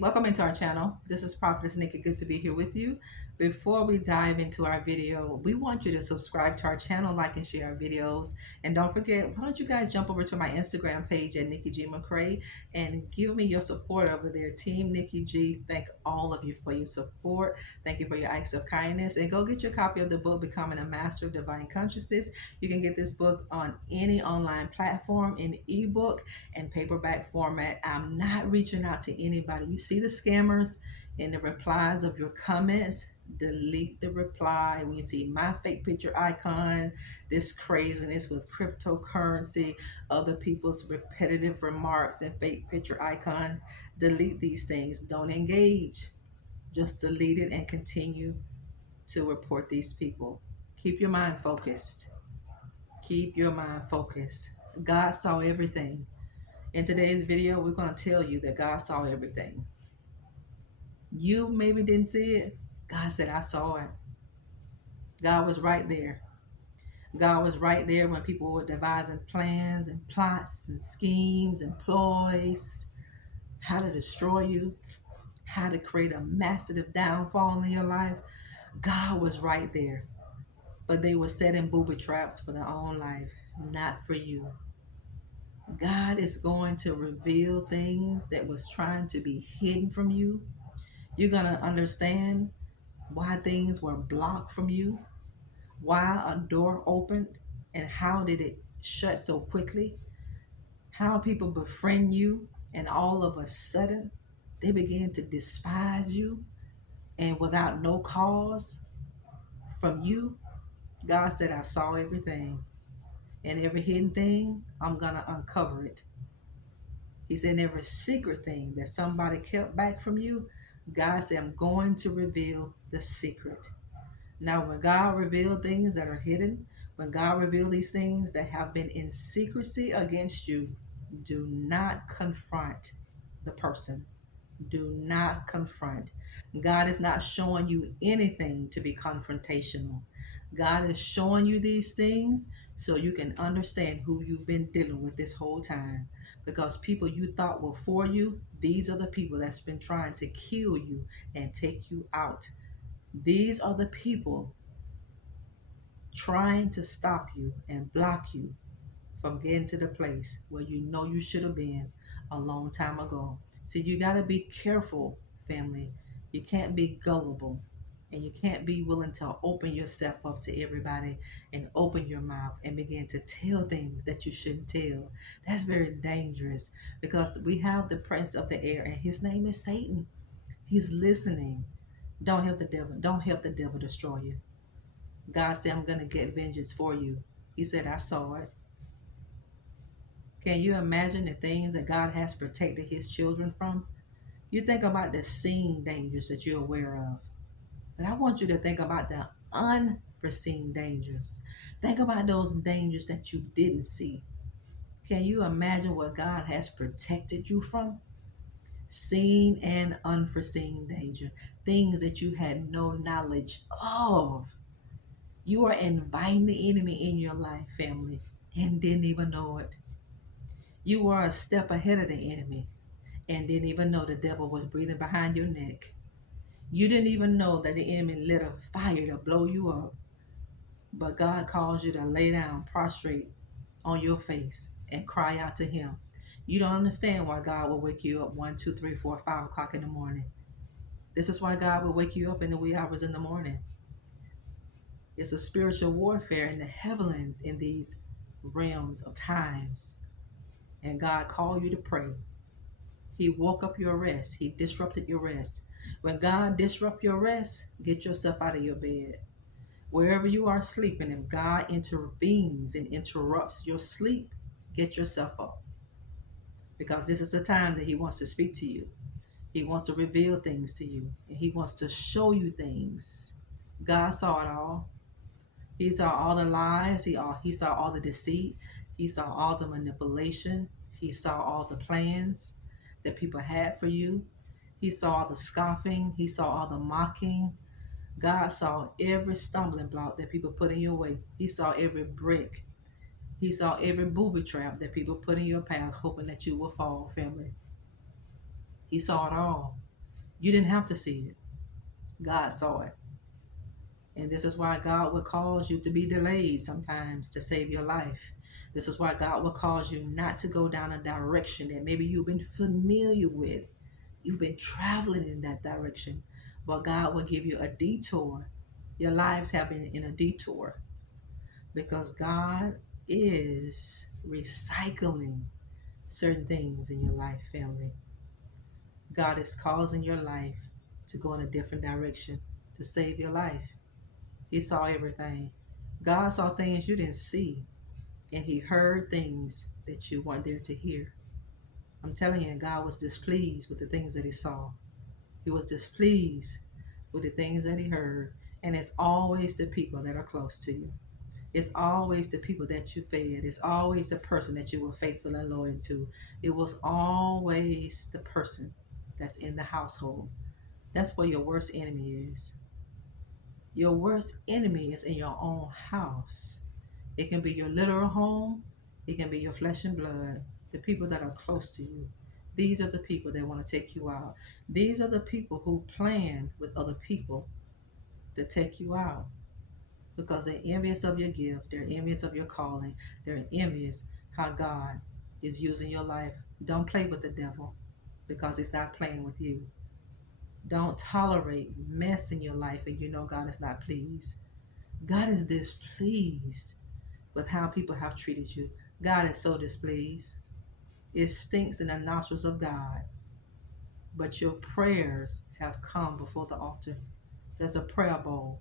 Welcome into our channel. This is Prophetess Nikki. Good to be here with you. Before we dive into our video, we want you to subscribe to our channel, like and share our videos. And don't forget, why don't you guys jump over to my Instagram page at Nikki G McCray and give me your support over there. Team Nikki G, thank all of you for your support. Thank you for your acts of kindness. And go get your copy of the book, Becoming a Master of Divine Consciousness. You can get this book on any online platform in ebook and paperback format. I'm not reaching out to anybody. You see the scammers in the replies of your comments, delete the reply. When you see my fake picture icon, this craziness with cryptocurrency, other people's repetitive remarks and fake picture icon, delete these things. Don't engage. Just delete it and continue to report these people. Keep your mind focused. Keep your mind focused. God saw everything. In today's video, we're going to tell you that God saw everything. You maybe didn't see it. God said, I saw it. God was right there. God was right there when people were devising plans and plots and schemes and ploys, how to destroy you, how to create a massive downfall in your life. God was right there. But they were setting booby traps for their own life, not for you. God is going to reveal things that was trying to be hidden from you. You're going to understand why things were blocked from you, why a door opened, and how did it shut so quickly, how people befriend you, and all of a sudden they begin to despise you, and without no cause from you. God said, I saw everything, and every hidden thing, I'm going to uncover it. He said, every secret thing that somebody kept back from you, God said, I'm going to reveal the secret. Now, when God revealed things that are hidden, when God revealed these things that have been in secrecy against you, do not confront the person. Do not confront. God is not showing you anything to be confrontational. God is showing you these things so you can understand who you've been dealing with this whole time. Because people you thought were for you, these are the people that's been trying to kill you and take you out. These are the people trying to stop you and block you from getting to the place where you know you should have been a long time ago. See, you got to be careful, family. You can't be gullible, and you can't be willing to open yourself up to everybody and open your mouth and begin to tell things that you shouldn't tell. That's very dangerous because we have the prince of the air, and his name is Satan. He's listening. Don't help the devil. Don't help the devil destroy you. God said, I'm going to get vengeance for you. He said, I saw it. Can you imagine the things that God has protected his children from? You think about the seen dangers that you're aware of. But I want you to think about the unforeseen dangers. Think about those dangers that you didn't see. Can you imagine what God has protected you from? Seen and unforeseen danger. Things that you had no knowledge of. You are inviting the enemy in your life, family, and didn't even know it. You were a step ahead of the enemy and didn't even know the devil was breathing behind your neck. You didn't even know that the enemy lit a fire to blow you up. But God calls you to lay down prostrate on your face and cry out to him. You don't understand why God will wake you up 1, 2, 3, 4, 5 o'clock in the morning. This is why God will wake you up in the wee hours in the morning. It's a spiritual warfare in the heavens in these realms of times. And God called you to pray. He woke up your rest. He disrupted your rest. When God disrupts your rest, get yourself out of your bed. Wherever you are sleeping, if God intervenes and interrupts your sleep, get yourself up. Because this is the time that he wants to speak to you. He wants to reveal things to you. And he wants to show you things. God saw it all. He saw all the lies. He saw all the deceit. He saw all the manipulation. He saw all the plans that people had for you. He saw all the scoffing. He saw all the mocking. God saw every stumbling block that people put in your way. He saw every brick. He saw every booby trap that people put in your path, hoping that you will fall, family. He saw it all. You didn't have to see it. God saw it. And this is why God will cause you to be delayed sometimes to save your life. This is why God will cause you not to go down a direction that maybe you've been familiar with. You've been traveling in that direction, but God will give you a detour. Your lives have been in a detour because God is recycling certain things in your life, family. God is causing your life to go in a different direction to save your life. He saw everything. God saw things you didn't see, and He heard things that you weren't there to hear. I'm telling you, God was displeased with the things that He saw. He was displeased with the things that He heard. And it's always the people that are close to you. It's always the people that you fed. It's always the person that you were faithful and loyal to. It was always the person that's in the household. That's where your worst enemy is. Your worst enemy is in your own house. It can be your literal home. It can be your flesh and blood. The people that are close to you. These are the people that want to take you out. These are the people who plan with other people to take you out because they're envious of your gift. They're envious of your calling. They're envious how God is using your life. Don't play with the devil because he's not playing with you. Don't tolerate mess in your life and you know God is not pleased. God is displeased with how people have treated you. God is so displeased. It stinks in the nostrils of God. But your prayers have come before the altar. There's a prayer bowl,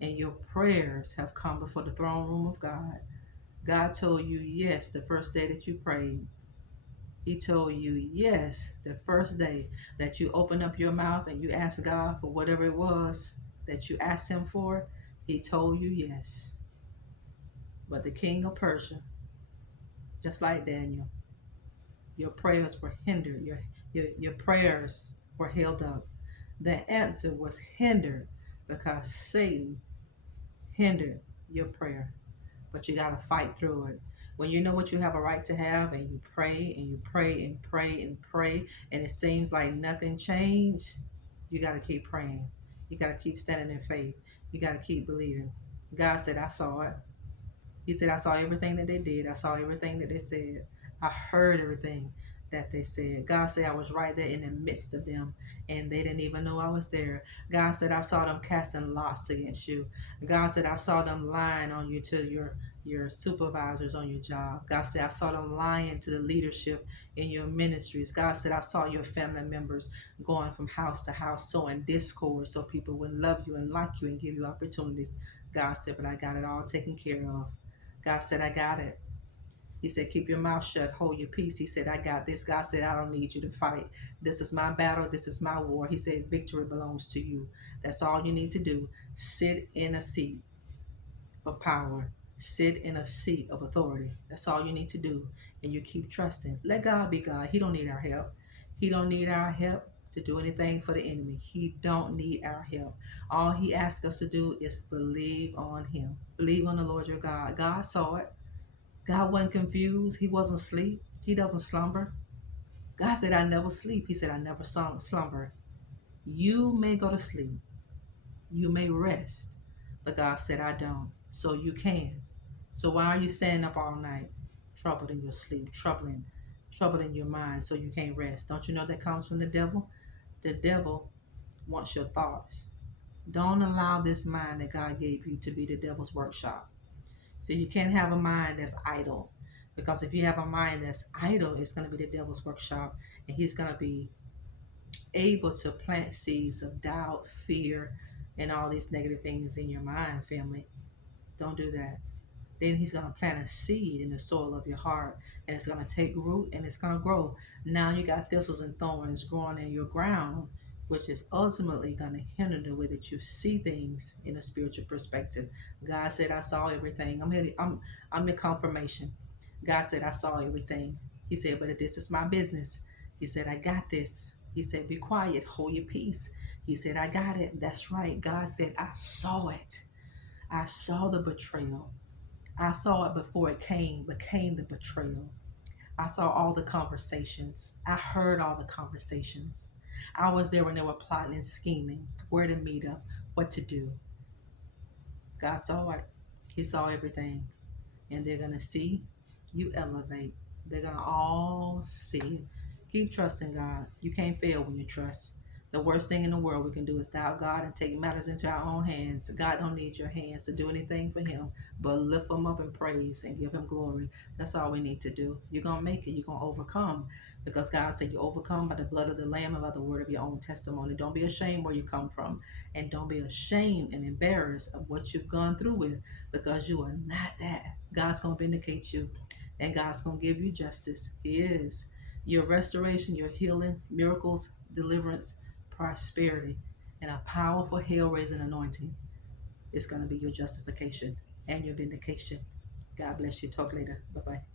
and your prayers have come before the throne room of God. God told you yes the first day that you prayed. He told you yes the first day that you opened up your mouth and you asked God for whatever it was that you asked Him for. He told you yes. But the king of Persia, just like Daniel, your prayers were hindered. Your prayers were held up. The answer was hindered because Satan hindered your prayer. But you got to fight through it. When you know what you have a right to have and you pray and you pray and pray and pray and it seems like nothing changed, you got to keep praying. You got to keep standing in faith. You got to keep believing. God said, I saw it. He said, I saw everything that they did. I saw everything that they said. I heard everything that they said. God said, I was right there in the midst of them, and they didn't even know I was there. God said, I saw them casting lots against you. God said, I saw them lying on you to your supervisors on your job. God said, I saw them lying to the leadership in your ministries. God said, I saw your family members going from house to house, sowing discord so people would love you and like you and give you opportunities. God said, but I got it all taken care of. God said, I got it. He said, keep your mouth shut, hold your peace. He said, I got this. God said, I don't need you to fight. This is my battle. This is my war. He said, victory belongs to you. That's all you need to do. Sit in a seat of power. Sit in a seat of authority. That's all you need to do. And you keep trusting. Let God be God. He don't need our help. He don't need our help to do anything for the enemy. He don't need our help. All he asks us to do is believe on him. Believe on the Lord your God. God saw it. God wasn't confused. He wasn't asleep. He doesn't slumber. God said, I never sleep. He said, I never slumber. You may go to sleep. You may rest. But God said, I don't. So you can. So why are you staying up all night? Troubled in your sleep, troubled in your mind, so you can't rest. Don't you know that comes from the devil? The devil wants your thoughts. Don't allow this mind that God gave you to be the devil's workshop. So you can't have a mind that's idle. Because if you have a mind that's idle, it's going to be the devil's workshop. And he's going to be able to plant seeds of doubt, fear, and all these negative things in your mind, family. Don't do that. Then he's going to plant a seed in the soil of your heart, and it's going to take root and it's going to grow. Now you got thistles and thorns growing in your ground, which is ultimately going to hinder the way that you see things in a spiritual perspective. God said, I saw everything. I'm your confirmation. God said, I saw everything. He said, but this is my business. He said, I got this. He said, be quiet, hold your peace. He said, I got it. That's right. God said, I saw it. I saw the betrayal. I saw it before it became the betrayal. I saw all the conversations. I heard all the conversations. I was there when they were plotting and scheming, where to meet up, what to do. God saw it. He saw everything. And they're going to see you elevate. They're going to all see it. Keep trusting God. You can't fail when you trust. The worst thing in the world we can do is doubt God and take matters into our own hands. God don't need your hands to do anything for him, but lift him up in praise and give him glory. That's all we need to do. You're going to make it. You're going to overcome, because God said you overcome by the blood of the Lamb and by the word of your own testimony. Don't be ashamed where you come from, and don't be ashamed and embarrassed of what you've gone through with, because you are not that. God's going to vindicate you, and God's going to give you justice. He is. Your restoration, your healing, miracles, deliverance, prosperity, and a powerful hell-raising anointing is going to be your justification and your vindication. God bless you. Talk later. Bye-bye.